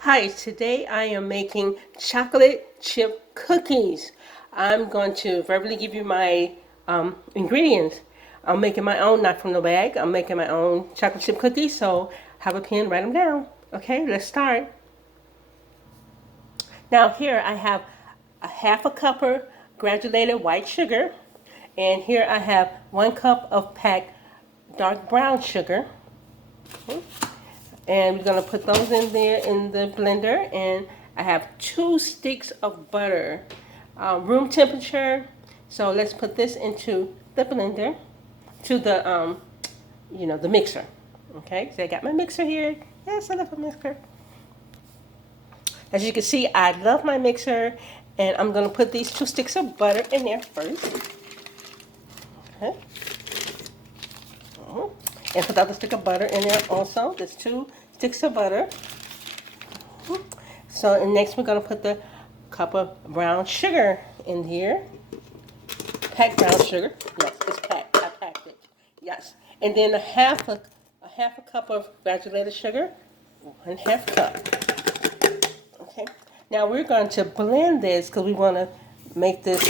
Hi, today I am making chocolate chip cookies. I'm going to verbally give you my ingredients. I'm making my own, not from the bag. I'm making my own chocolate chip cookies, so have a pen, write them down. Okay, let's start. Now here I have a half a cup of granulated white sugar, and here I have 1 cup of packed dark brown sugar. And we're gonna put those in there in the blender. And I have 2 sticks of butter, room temperature. So let's put this into the blender, to the mixer. Okay, so I got my mixer here. Yes, I love a mixer. As you can see, I love my mixer, and I'm gonna put these 2 sticks of butter in there first. Okay. And put the other stick of butter in there also. There's 2 sticks of butter. So, and next we're going to put the cup of brown sugar in here. Packed brown sugar. Yes, it's packed. I packed it. Yes. And then a half a cup of granulated sugar. 1/2 cup. Okay. Now we're going to blend this because we want to make this.